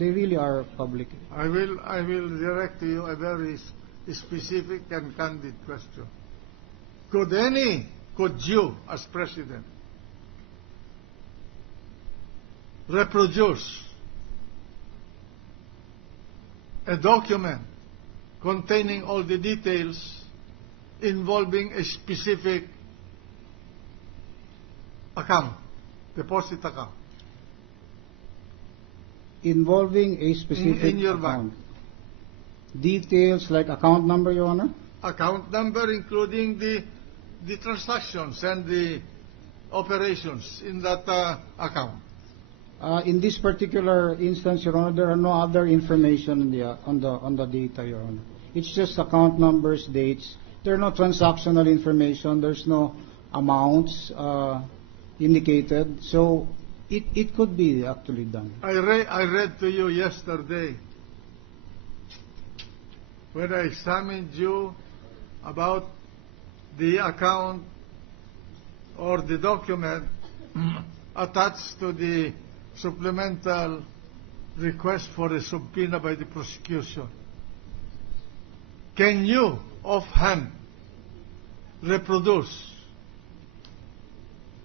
they really are public. I will direct to you a very specific and candid question. Could you, as President, reproduce a document containing all the details involving a specific account, deposit account? Involving a specific in your account. bank. Details like account number, Your Honor? Account number, including the transactions and the operations in that account. In this particular instance, Your Honor, there are no other information in the, on the data, Your Honor. It's just account numbers, dates. There are no transactional information. There's no amounts indicated. So it could be actually done. I read to you yesterday when I examined you about the account or the document attached to the supplemental request for a subpoena by the prosecution. Can you offhand reproduce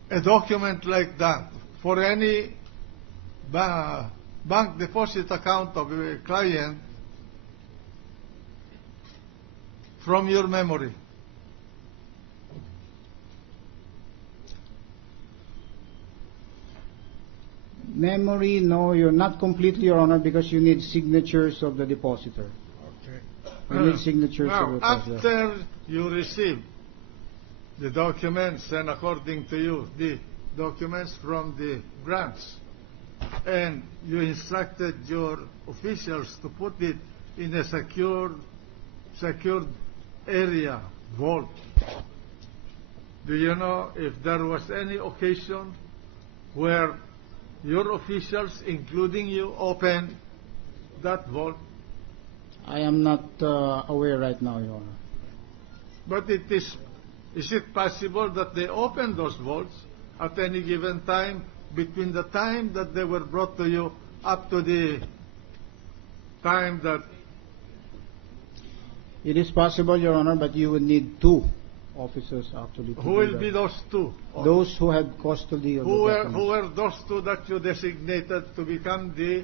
a document like that for any bank deposit account of a client from your memory? Memory, no, you're not completely, Your Honor, because you need signatures of the depositor. Okay. You need signatures of the Now, depositor. after you receive the documents, and according to you, the documents from the branch, and you instructed your officials to put it in a secured area, vault. Do you know if there was any occasion where your officials, including you, opened that vault? I am not aware right now, Your Honor. But is it possible that they opened those vaults at any given time between the time that they were brought to you up to the time that... It is possible, Your Honor, but you would need two officers actually. Who will be those two? Those who had custody of the documents. Who were those two that you designated to become the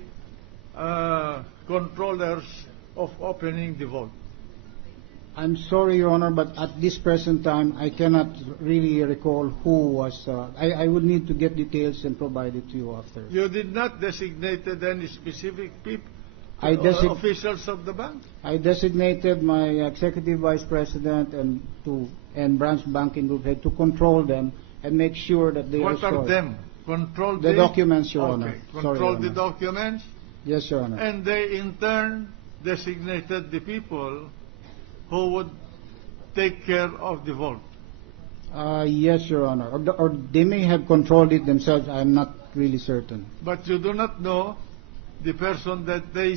controllers of opening the vault? I'm sorry, Your Honor, but at this present time, I cannot really recall who was. I would need to get details and provide it to you after. You did not designate any specific people, officials of the bank? I designated my executive vice president and branch banking group head to control them and make sure that they are stored. What are them? Control the documents, Your okay. Honor. Control Sorry, the documents? Yes, Your Honor. And they in turn designated the people who would take care of the vault? Yes, Your Honor. Or they may have controlled it themselves. I'm not really certain. But you do not know the person that they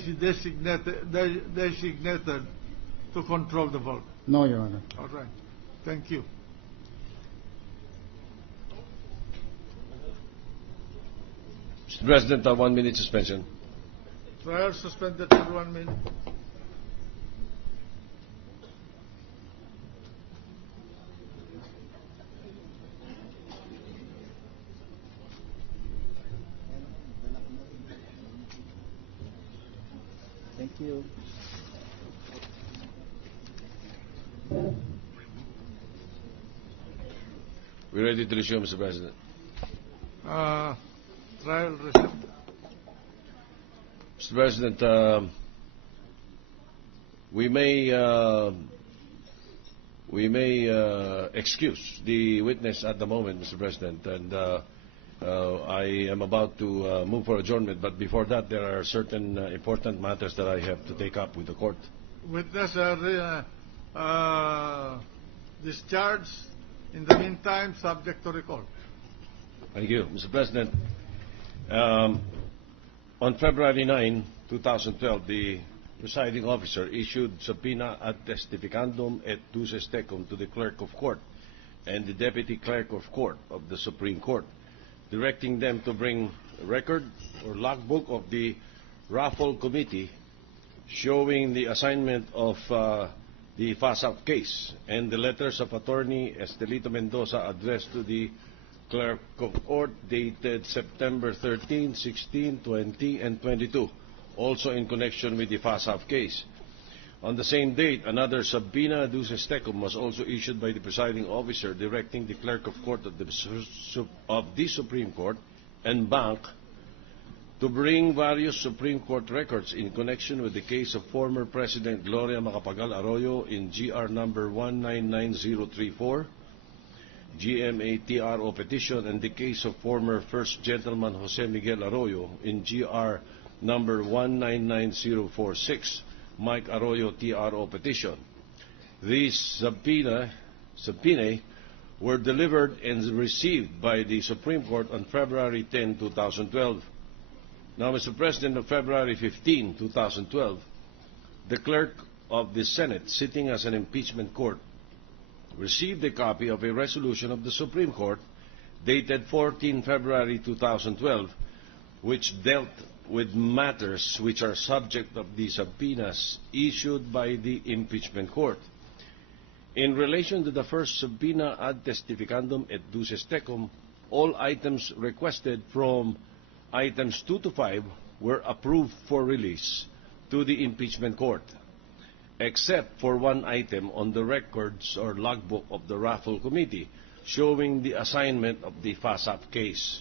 designated to control the vault? No, Your Honor. All right. Thank you. Mr. President, a 1 minute suspension. Trial suspended for 1 minute. Thank you. We're ready to resume, Mr. President. Trial resumed. Mr. President, we may excuse the witness at the moment, Mr. President, and I am about to move for adjournment, but before that there are certain important matters that I have to take up with the court. Witness discharged. In the meantime, subject to recall. Thank you, Mr. President. On February 9, 2012, the presiding officer issued subpoena ad testificandum et duces tecum to the clerk of court and the deputy clerk of court of the Supreme Court, directing them to bring a record or logbook of the raffle committee showing the assignment of the FASAP case and the letters of Attorney Estelito Mendoza addressed to the Clerk of Court dated September 13, 16, 20, and 22, also in connection with the FASAP case. On the same date, another subpoena duces tecum was also issued by the presiding officer directing the Clerk of Court of the Supreme Court and Bank to bring various Supreme Court records in connection with the case of former President Gloria Macapagal Arroyo in GR number 199034, GMA-TRO petition, and the case of former First Gentleman Jose Miguel Arroyo in GR number 199046, Mike Arroyo TRO petition. These subpoenae were delivered and received by the Supreme Court on February 10, 2012. Now, Mr. President, on February 15, 2012, the Clerk of the Senate, sitting as an impeachment court, received a copy of a resolution of the Supreme Court dated 14 February 2012, which dealt with matters which are subject of the subpoenas issued by the impeachment court. In relation to the first subpoena ad testificandum et duces tecum, all items requested from items 2 to 5 were approved for release to the impeachment court, except for one item on the records or logbook of the raffle committee showing the assignment of the FASAP case.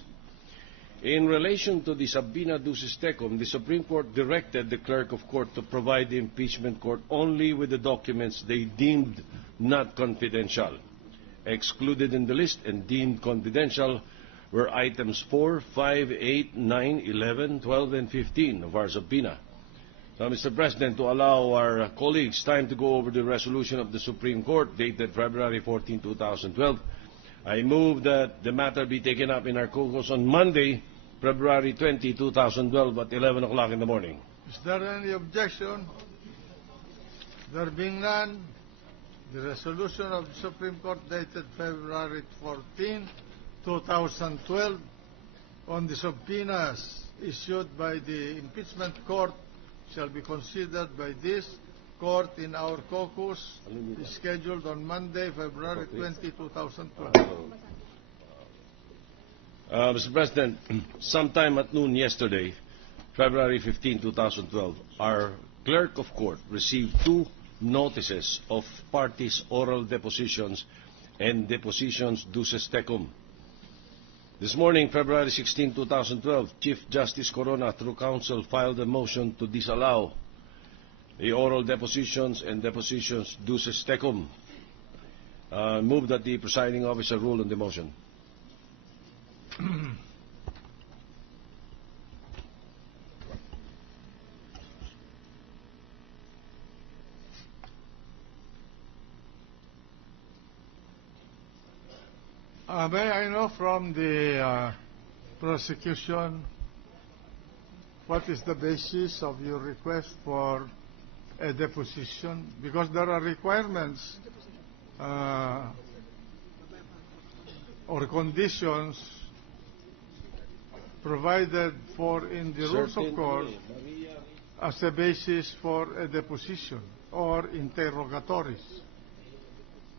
In relation to the subpoena duces tecum, the Supreme Court directed the Clerk of Court to provide the impeachment court only with the documents they deemed not confidential. Excluded in the list and deemed confidential were items 4, 5, 8, 9, 11, 12, and 15 of our subpoena. Now, Mr. President, to allow our colleagues time to go over the resolution of the Supreme Court dated February 14, 2012, I move that the matter be taken up in our caucus on Monday, February 20, 2012 at 11 o'clock in the morning. Is there any objection? There being none, the resolution of the Supreme Court dated February 14, 2012 on the subpoenas issued by the impeachment court shall be considered by this court in our caucus scheduled on Monday, February 20, 2012. Mr. President, sometime at noon yesterday, February 15, 2012, our Clerk of Court received 2 notices of parties' oral depositions and depositions duces tecum. This morning, February 16, 2012, Chief Justice Corona, through counsel, filed a motion to disallow the oral depositions and depositions duces tecum. Move that the presiding officer rule on the motion. May I know from the prosecution what is the basis of your request for a deposition? Because there are requirements or conditions provided for in the rules of court as a basis for a deposition or interrogatories.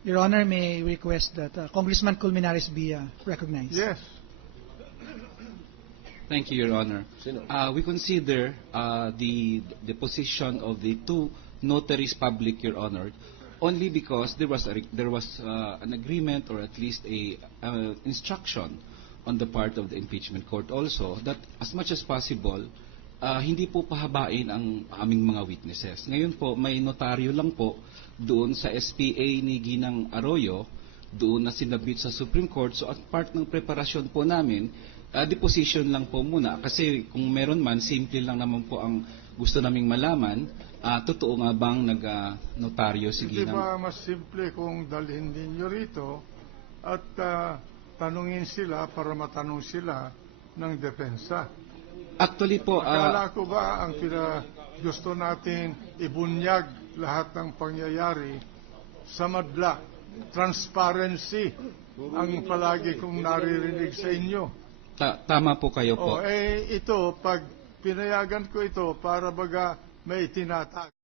Your Honor, may I request that Congressman Colmenares be recognized? Yes. Thank you, Your Honor. We consider the position of the 2 notaries public, Your Honor, only because there was an agreement or at least a instruction on the part of the impeachment court also that as much as possible, hindi po pahabain ang aming mga witnesses. Ngayon po, may notaryo lang po doon sa SPA ni Ginang Arroyo, doon na sinabit sa Supreme Court. So at part ng preparasyon po namin, deposition lang po muna. Kasi kung meron man, simple lang naman po ang gusto naming malaman, totoo nga bang nag-notaryo si Ginang? Hindi ba mas simple kung dalhin ninyo rito at tanungin sila para matanong sila ng depensa? Actually po, akala ko ba ang gusto natin ibunyag lahat ng pangyayari sa madla, transparency ang palagi kong naririnig sa inyo. Tama po kayo po. Ito, pag pinayagan ko ito para baga may tinatag.